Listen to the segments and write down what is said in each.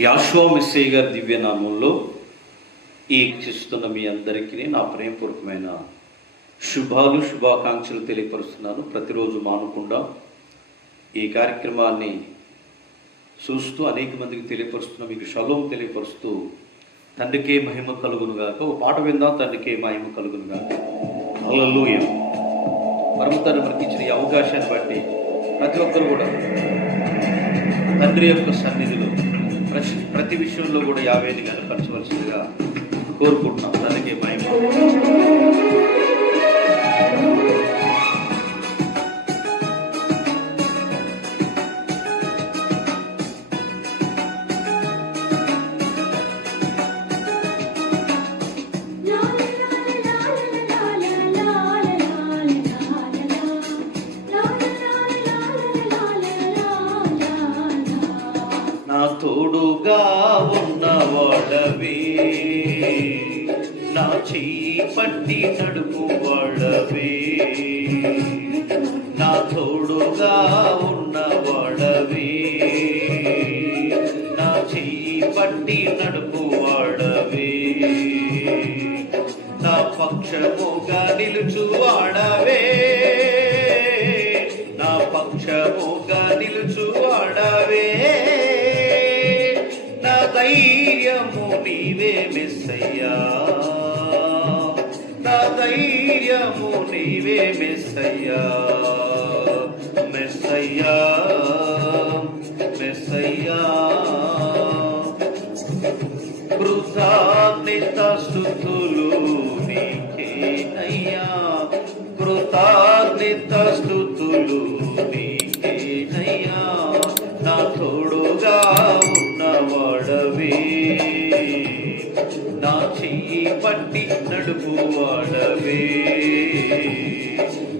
యాశో మిస్సయ్య గారి దివ్యనామంలో ఈ ఇచ్చిస్తున్న మీ అందరికీ నా ప్రేమపూర్వకమైన శుభాలు శుభాకాంక్షలు తెలియపరుస్తున్నాను. ప్రతిరోజు మానకుండా ఈ కార్యక్రమాన్ని చూస్తూ అనేక మందికి తెలియపరుస్తున్న మీకు షలోం తెలియపరుస్తూ తండ్రికే మహిమ కలుగును గాక. ఓ పాట విందాం తండ్రికే మహిమ కలుగును గాక. హల్లెలూయా. పరమతను మనకి ఈ అవకాశాన్ని బట్టి ప్రతి ఒక్కరు కూడా తండ్రి యొక్క సన్నిధిలో ప్రతి ప్రతి విషయంలో కూడా యావేది కనపరచవలసిందిగా కోరుకుంటున్నాం. దానికి మహిమ. నా తోడుగా ఉన్నవాడవే. నా చెయ్యి పట్టి నడుపు నా తోడుగా ఉన్నవాడవే. నా చెయ్యి పట్టి నడుపు నా పక్షముగా నిలుచువా ధైర్యము నీవే మెస్సయ్యా. నా ధైర్యము నీవే మెస్సయ్యా. మెస్సయ్యా మెస్సయ్యా. కృతాన్నిత స్థుతులు నీకే అయ్యా నా చెయ్యి పట్టి నడుపు వాడవే.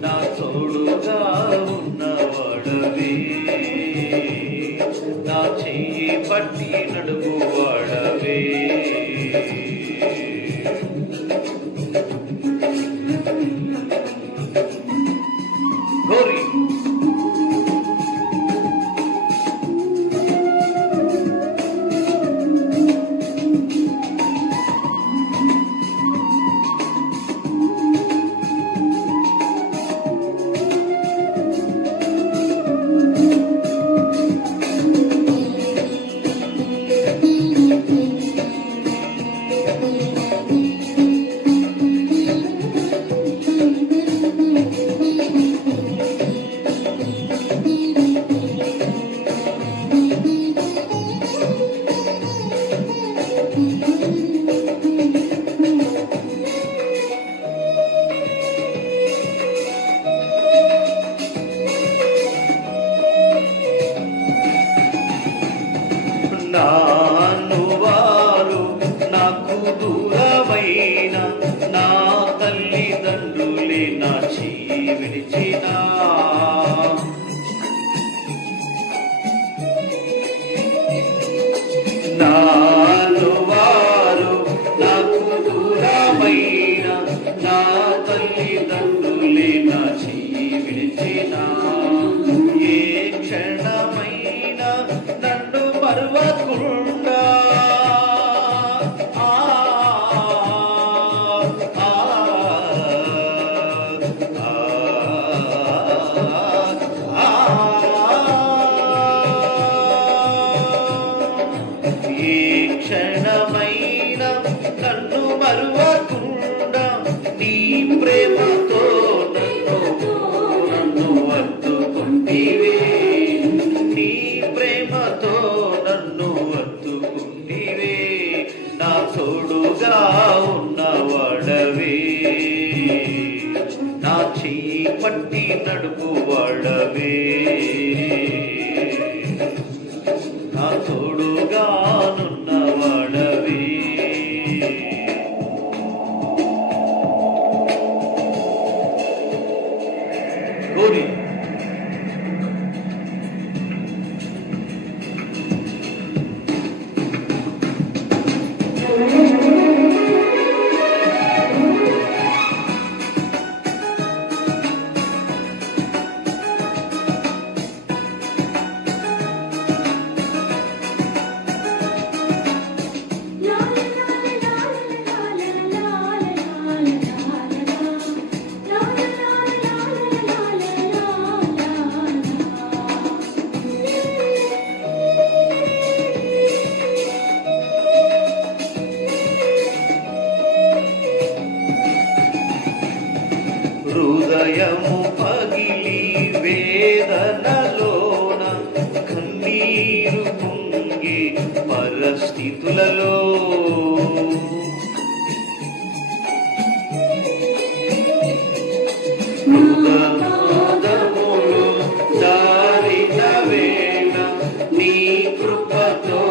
నా తోడుగా తల్లి దండ్రులే నా చెయ్యి విడిచినా నీ కృపతో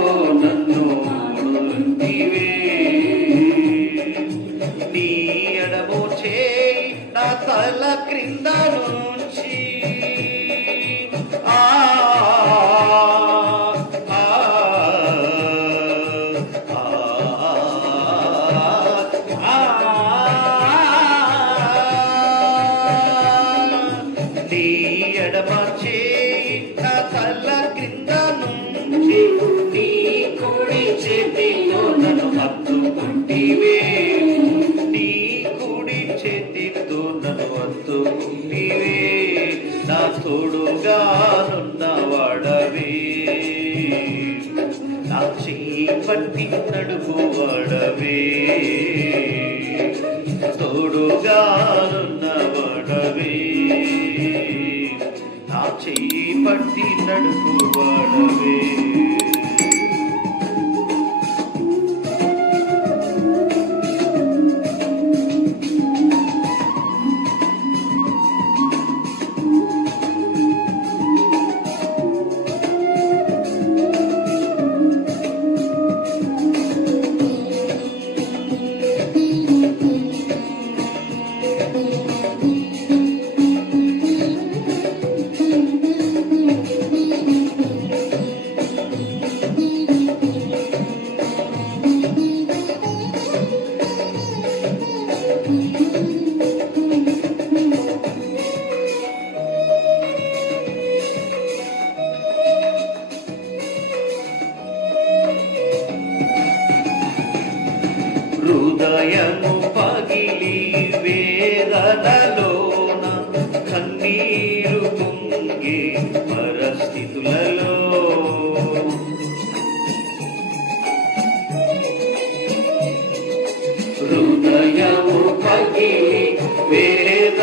హృదయము పగిలి వేద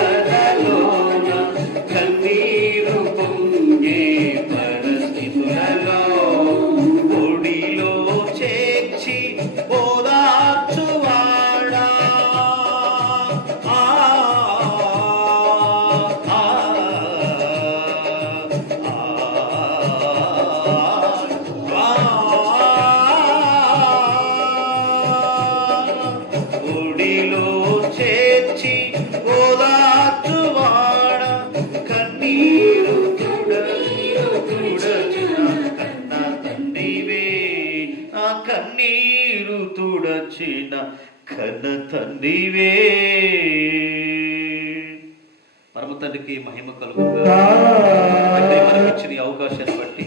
తండ్రివే. పరమ తండ్రికి మహిమ కలుగుగా. ఈ అవకాశాన్ని బట్టి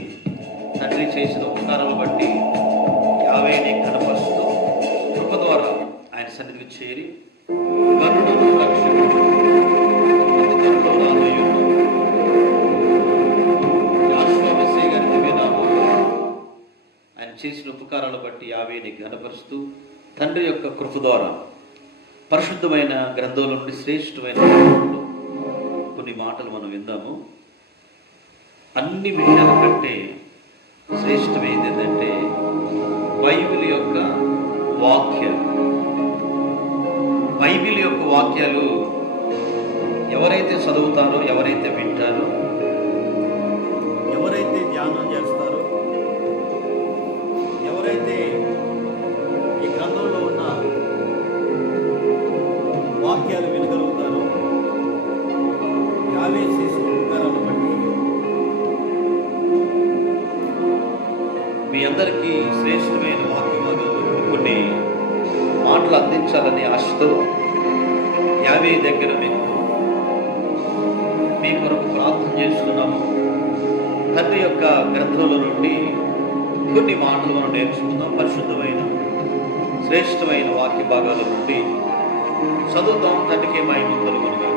తండ్రి చేసిన ఉపకారాలను బట్టి యావేని కనపరుస్తూ కృప ద్వారా ఆయన సన్నిధికి చేరి ఆయన చేసిన ఉపకారాలు బట్టి యావేని ఘనపరుస్తూ తండ్రి యొక్క కృప ద్వారా పరిశుద్ధమైన గ్రంథంలో నుండి శ్రేష్టమైన గ్రంథంలో కొన్ని మాటలు మనం విందాము. అన్ని విషయాల కంటే శ్రేష్టమైనది ఏంటంటే బైబిల్ యొక్క వాక్యాలు. బైబిల్ యొక్క వాక్యాలు ఎవరైతే చదువుతారో ఎవరైతే వింటారో తండ్రి యొక్క గ్రంథంలో నుండి కొన్ని మాటలు మనం నేర్చుకుందాం. పరిశుద్ధమైన శ్రేష్టమైన వాక్య భాగాల నుండి చదువుతాం తండ్రికి మహిమ కలుగునుగా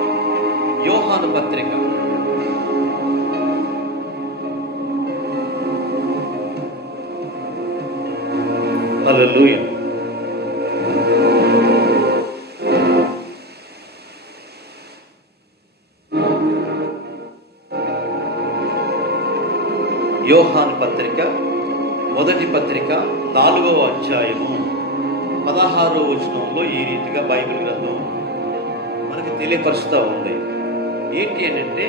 యోహాను పత్రిక. Hallelujah. యోహాను పత్రిక మొదటి పత్రిక నాలుగవ అధ్యాయము. పదహారో వచనంలో ఈ రీతిగా బైబిల్ గ్రంథం మనకి తెలియపరుస్తూ ఉంది. ఏంటి అంటే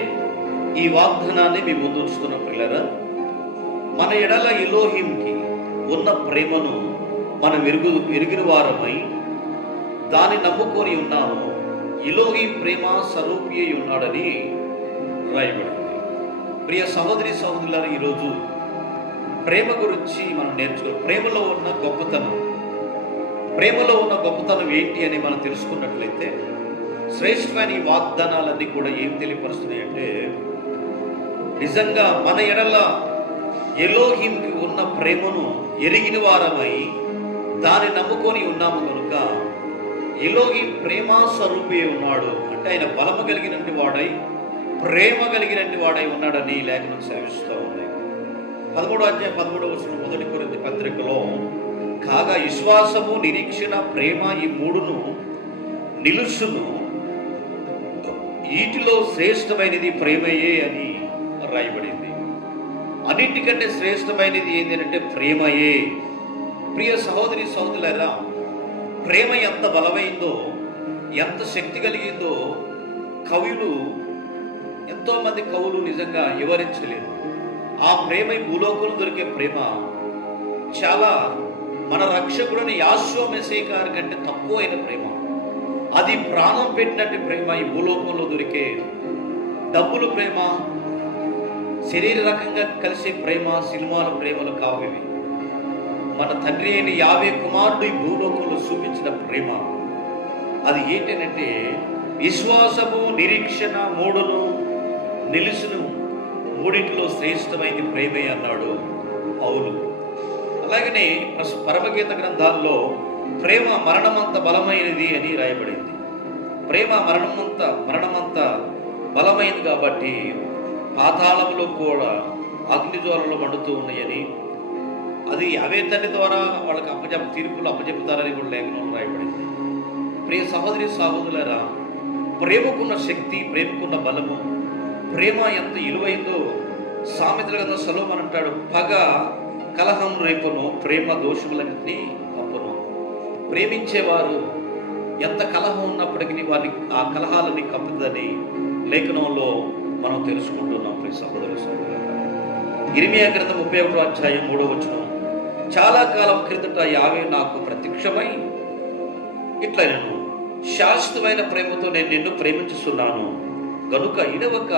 ఈ వాగ్దానాన్ని మీ ముందు ఉంచుతున్న పిల్లరా. మన ఎడల ఇలోహింకి ఉన్న ప్రేమను మనం ఎరుగు ఎరిగిన వారమై దాన్ని నమ్ముకొని ఉన్నాము. ఇలోహి ప్రేమ స్వరూపి ఉన్నాడని రాయబడి ప్రియ సహోదరి సహోదరులారు ఈరోజు ప్రేమ గురించి మనం నేర్చుకోవాలి. ప్రేమలో ఉన్న గొప్పతనం. ప్రేమలో ఉన్న గొప్పతనం ఏంటి అని మనం తెలుసుకున్నట్లయితే శ్రేష్టమైన ఈ వాగ్దానాలన్నీ కూడా ఏం తెలియపరుస్తున్నాయంటే నిజంగా మన ఎడల ఎలోహింకి ఉన్న ప్రేమను ఎరిగిన వారమై దాన్ని నమ్ముకొని ఉన్నాము కనుక ఎలోహి ప్రేమ స్వరూపి ఉన్నాడు. అంటే ఆయన బలము కలిగినటువంటి వాడై ప్రేమ కలిగినటువంటి వాడై ఉన్నాడని లేఖనం సేవిస్తూ ఉంది. పదమూడో అధ్యాయం పదమూడవ వచ్చిన మొదటి కొరింది పత్రికలో కాగా విశ్వాసము నిరీక్షణ ప్రేమ ఈ మూడును నిలుసును వీటిలో శ్రేష్టమైనది ప్రేమయే అని రాయబడింది. అన్నింటికంటే శ్రేష్టమైనది ఏంటంటే ప్రేమయే. ప్రియ సహోదరి సహోదరులరా ప్రేమ ఎంత బలమైందో ఎంత శక్తి కలిగిందో కవులు ఎంతోమంది కవులు నిజంగా వివరించలేరు. ఆ ప్రేమ ఈ భూలోకంలో దొరికే ప్రేమ చాలా మన రక్షకుడిని యాశ్వ కంటే కంటే తక్కువైన ప్రేమ. అది ప్రాణం పెట్టినట్టు ప్రేమ ఈ భూలోకంలో దొరికే డబ్బుల ప్రేమ శరీర రకంగా కలిసే ప్రేమ సినిమాల ప్రేమలు కావేవి మన తండ్రి అయిన యావే కుమారుడు ఈ భూలోకంలో చూపించిన ప్రేమ. అది ఏంటంటే విశ్వాసము నిరీక్షణ మూడును నిలుసును మూడింటిలో శ్రేష్టమైంది ప్రేమే అన్నాడు పౌలు. అలాగనే పరమగీత గ్రంథాల్లో ప్రేమ మరణమంత బలమైనది అని రాయబడింది. ప్రేమ మరణమంత మరణమంత బలమైనది కాబట్టి పాతాళంలో కూడా అగ్నిజ్వాలలు మండుతూ ఉన్నాయని అది అవే తండ్రి ద్వారా వాళ్ళకి అప్పచెప్ప తీర్పులు అప్పచెపుతారని కూడా లేఖనం రాయబడింది. ప్రియ సహోదరి సహోదరులరా ప్రేమకున్న శక్తి ప్రేమకున్న బలము ప్రేమ ఎంత ఇలువైందో సామెతల కదా సలోమన్ అంటాడు పగ కలహం రేపును ప్రేమ దోషములన్నీ అప్పును ప్రేమించేవారు ఎంత కలహం ఉన్నప్పటికీ వారి ఆ కలహాలని కప్పుదని లేఖనంలో మనం తెలుసుకుంటున్నాం ప్రతి సహోదరు ఇరిమియా క్రితం ముప్పై ఒకటో అధ్యాయం మూడో వచ్చిన చాలా కాలం క్రిందట యావే నాకు ప్రత్యక్షమై ఇట్లా నేను శాశ్వతమైన ప్రేమతో నేను నిన్ను ప్రేమించుతున్నాను గనుక ఇడవక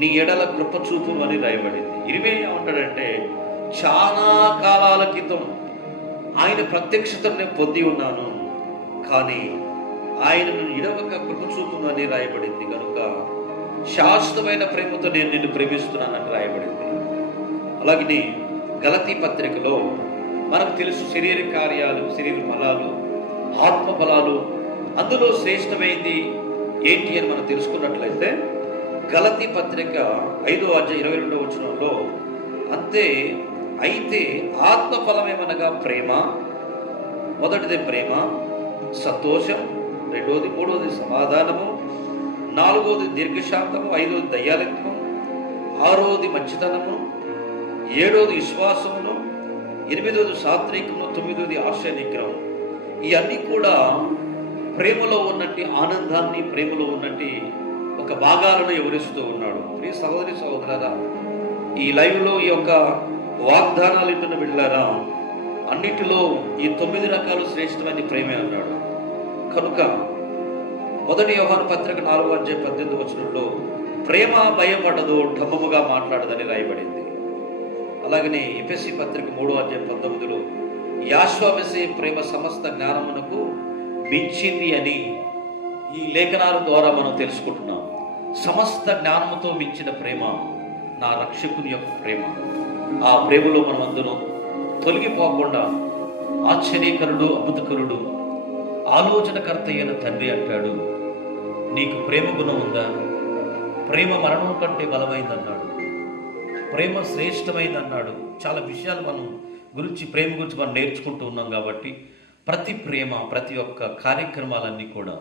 నీ ఎడల కృప చూపు అని రాయబడింది. ఇరిమే ఏమంటాడంటే చాలా కాలాల క్రితం ఆయన ప్రత్యక్షతను నేను పొంది ఉన్నాను కానీ ఆయనను ఇడవక కృప చూపు అని రాయబడింది. కనుక శాశ్వతమైన ప్రేమతో నేను నిన్ను ప్రేమిస్తున్నానని రాయబడింది. అలాగే గలతీ పత్రికలో మనకు తెలుసు శరీర కార్యాలు శరీర ఫలాలు ఆత్మ ఫలాలు అందులో శ్రేష్టమైంది ఏంటి అని మనం తెలుసుకున్నట్లయితే గలతీ పత్రిక ఐదో అధ్యాయ ఇరవై రెండో వచనంలో అంతే అయితే ఆత్మఫలమేమనగా ప్రేమ? మొదటిది ప్రేమ సంతోషం రెండోది మూడోది సమాధానము నాలుగోది దీర్ఘశాంతము ఐదోది దయ్యాలిత్వం ఆరోది మంచితనము ఏడోది విశ్వాసమును ఎనిమిదోది సాత్వికము తొమ్మిదోది ఆశ్రయ నిగ్రహం ఇవన్నీ కూడా ప్రేమలో ఉన్నట్టు ఆనందాన్ని ప్రేమలో ఉన్నట్టు ఒక భాగాలను వివరిస్తూ ఉన్నాడు. ప్రియ సహోదరి సహోదరా ఈ లైవ్లో ఈ యొక్క వాగ్దానాలు ఇంటున్న వెళ్ళారా అన్నిటిలో ఈ తొమ్మిది రకాలు శ్రేష్టమైన ప్రేమే అన్నాడు. కనుక మొదటి యోహాను పత్రిక నాలుగో అధ్యాయ పద్దెనిమిది వచనంలో ప్రేమ భయపడదు ఢమ్మముగా మాట్లాడదని రాయబడింది. అలాగనే ఎపిసి పత్రిక మూడో అధ్యాయం పంతొమ్మిదిలో యాశ్వామెసే ప్రేమ సమస్త జ్ఞానమునకు మించింది అని ఈ లేఖనాల ద్వారా మనం తెలుసుకుంటున్నాం. సమస్త జ్ఞానముతో మించిన ప్రేమ నా రక్షకుని యొక్క ప్రేమ. ఆ ప్రేమలో మనం అందరం తొలగిపోకుండా ఆశ్చర్యకరుడు అద్భుతకరుడు ఆలోచనకర్త అయిన తండ్రి అంటాడు. నీకు ప్రేమ గుణం ఉందా? ప్రేమ మరణం కంటే బలమైందన్నాడు. ప్రేమ శ్రేష్టమైందన్నాడు. చాలా విషయాలు మనం గురించి ప్రేమ గురించి మనం నేర్చుకుంటూ ఉన్నాం కాబట్టి ప్రతి ప్రేమ ప్రతి ఒక్క కార్యక్రమాలన్నీ కూడా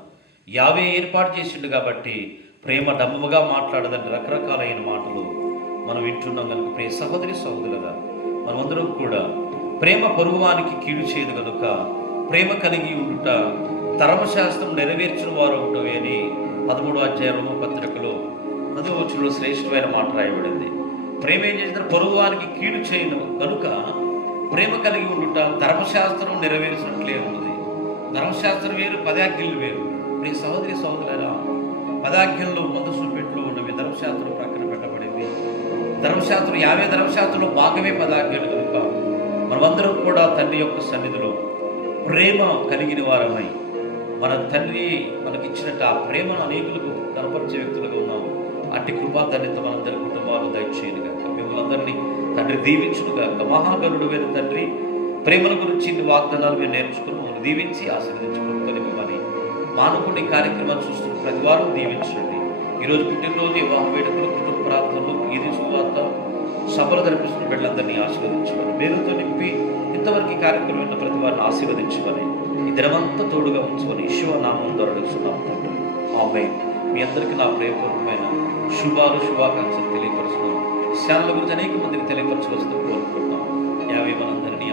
యావే ఏర్పాటు చేసిండు కాబట్టి ప్రేమ డమ్మగా మాట్లాడదని రకరకాలైన మాటలు మనం వింటున్నాం కనుక ప్రియ సహోదరి సహోదరుగా మనమందరం కూడా ప్రేమ పరువానికి కీడు చేయదు కనుక ప్రేమ కలిగి ఉండుట ధర్మశాస్త్రం నెరవేర్చిన వారు ఉంటవి అని పదమూడో అధ్యాయ పత్రికలో పదో శ్రేష్టమైన మాట రాయబడింది. ప్రేమ ఏం చేసిన పరువానికి కీడు చేయను. కనుక ప్రేమ కలిగి ఉండుట ధర్మశాస్త్రం నెరవేర్చినట్లే ఉన్నది. ధర్మశాస్త్రం వేరు పదాఖ్యలు వేరు. ప్రియ సహోదరి సహోదరులారా పదాఖ్యంలో మొదటి పెట్లు ఉన్నవి ధర్మశాస్త్రం ప్రక్కన పెట్టబడింది. ధర్మశాస్త్రం యావే ధర్మశాస్త్రంలో భాగమే పదాఖ్యలు కనుక మనమందరం కూడా తండ్రి యొక్క సన్నిధిలో ప్రేమ కలిగిన వారమై మన తండ్రి మనకిచ్చినట్టు ఆ ప్రేమను అనేకులకు కనపరిచే వ్యక్తులుగా ఉన్నాము. అట్టి కృపా తండ్రితో మనందరి కుటుంబాలు దయచేయను కనుక మిమ్మల్ని అందరినీ తండ్రి దీవించునుగాక. మహాగరుడు వేరు తండ్రి ప్రేమల గురించి ఇన్ని వాగ్దానాలు మేము నేర్చుకుని మమ్మల్ని దీవించి ఆశీర్వదించుకుంటుంది మిమ్మల్ని మానవుడి కార్యక్రమాలు చూస్తున్న ప్రతి వారం దీవించండి. ఈరోజు పుట్టినరోజు వివాహ వేడుకలు కుటుంబ ప్రార్థనలు ఈది సువార్త సభలు జరిపిస్తున్న బిడ్డలందరినీ ఆశీర్వదించమని మేలుతో నింపి ఇంతవరకు కార్యక్రమం ఉన్న ప్రతి వారిని ఆశీర్వదించమని ఈ దినమంతా తోడుగా ఉంచుకొని ఈశ్వ నామం ద్వారా అడుగుతున్నాం తండ్రి. ఆమె మీ అందరికీ నా ప్రేమపూర్వకమైన శుభాలు శుభాకాంక్షలు శాలల గురించి అనేక మందికి తెలియపరచవలసింది కోరుకుంటున్నాం. యాభై మనందరినీ